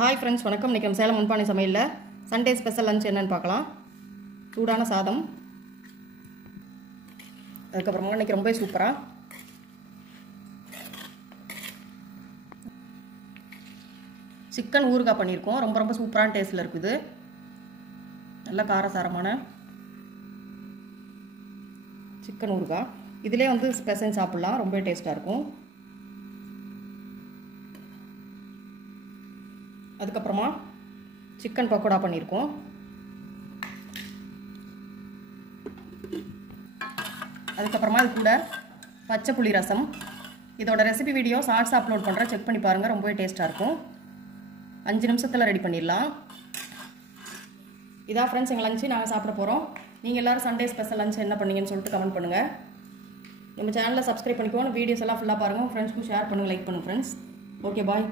Hi friends, வணக்கம். இன்றைக்கி நம்ம சேலம் முன்பானை சமையலில் சண்டே ஸ்பெஷல் லஞ்ச் என்னென்னு பார்க்கலாம். சூடான சாதம், அதுக்கப்புறமா இன்றைக்கி ரொம்ப சூப்பராக சிக்கன் ஊறுகாய் பண்ணியிருக்கோம். ரொம்ப சூப்பரான டேஸ்ட்டில் இருக்குது. நல்ல காரசாரமான சிக்கன் ஊறுகாய். இதிலே ஸ்பெஷல் சாப்பிட்லாம், ரொம்ப டேஸ்ட்டாக இருக்கும். அதுக்கப்புறமா சிக்கன் பக்கோடா பண்ணியிருக்கோம். அதுக்கப்புறமா இது கூட பச்சை புளி ரசம். இதோட ரெசிபி வீடியோ ஷார்ட்ஸ் அப்லோட் பண்ணுறேன், செக் பண்ணி பாருங்கள். ரொம்பவே டேஸ்ட்டாக இருக்கும். 5 நிமிஷத்தில் ரெடி பண்ணிடலாம். இதான் ஃப்ரெண்ட்ஸ் எங்கள் லஞ்சு நாங்கள் சாப்பிட போகிறோம். நீங்கள் எல்லோரும் சண்டே ஸ்பெஷல் லஞ்ச் என்ன பண்ணீங்கன்னு சொல்லிட்டு கமெண்ட் பண்ணுங்கள். நம்ம சேனலை சப்ஸ்கிரைப் பண்ணிக்கோங்க. வீடியோஸ் எல்லாம் ஃபுல்லாக பாருங்கள். ஃப்ரெண்ட்ஸ்க்கும் ஷேர் பண்ணுங்கள், லைக் பண்ணுங்கள் ஃப்ரெண்ட்ஸ். ஓகே, பாய்.